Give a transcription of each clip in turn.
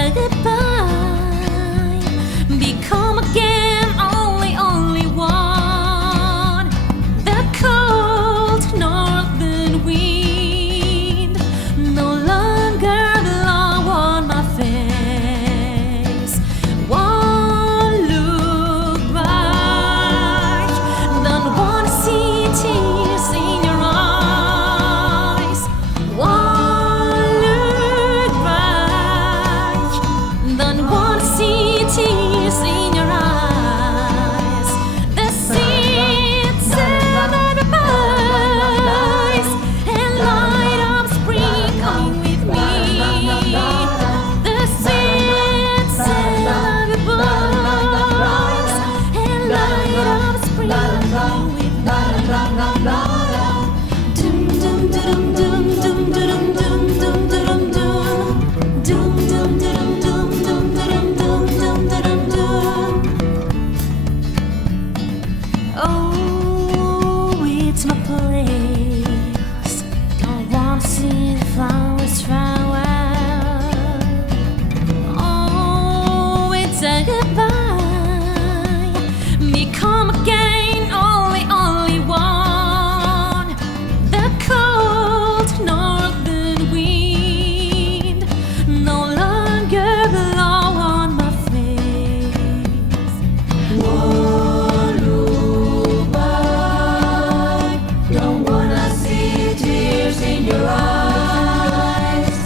say goodbye, become again only one. The cold northern wind no longer blow on my face. One look back, don't wanna see tears in your eyes. One look back, don't wanna see tears in your eyes. The seeds and the boys and light of spring coming with me. The seeds and the boys and light of spring coming with me. Dum dum dum dum dum dum dum dum dum dum dum dum dum dum dum dum dum dum dum. Oh, it's my place. Don't wanna see the flowers farewell. Oh, it's a goodbye, become again only one. The cold northern wind no longer blow on my face. One look back, don't wanna see tears in your eyes.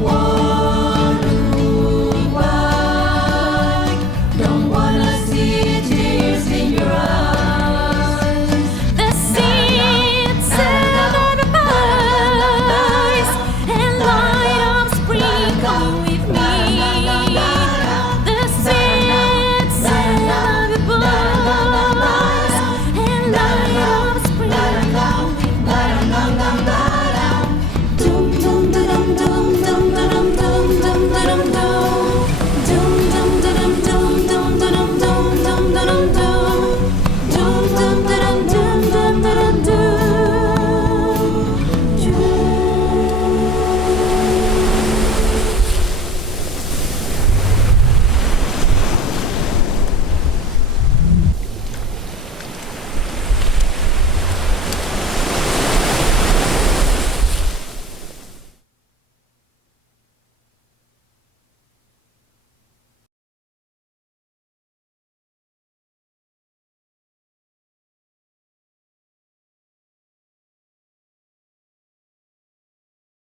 One look back, don't wanna see tears in your eyes. The seeds and the boys and light of spring come with me.